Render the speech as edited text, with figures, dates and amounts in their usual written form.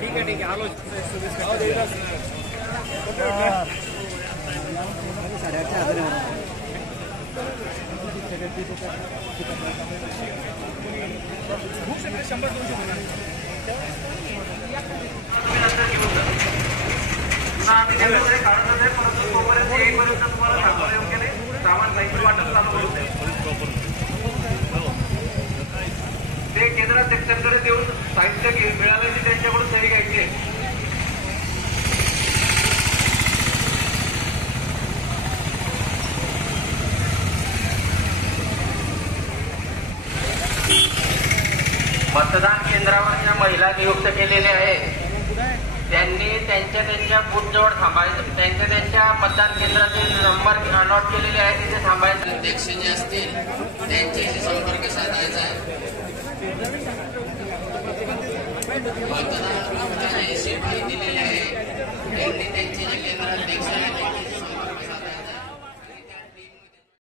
ठीक है आलो ते केंद्राध्यक्षांकडे देऊन साहित्य मिळाल्याची त्यांच्याकडून सही घ्यायची आहे. मतदान केंद्रावरच्या महिला नियुक्त केलेल्या आहेत. त्यांनी त्यांच्या बूथजवळ थांबायचं. त्यांच्या मतदान केंद्राचे नंबर नोट केलेले आहेत तिथे थांबायचं. अध्यक्ष जे असतील त्यांच्याशी संपर्क साधायचा आहे. मतदान जे शिपाई दिलेले आहे त्यांनी त्यांचे जे केंद्राध्यक्ष आहेत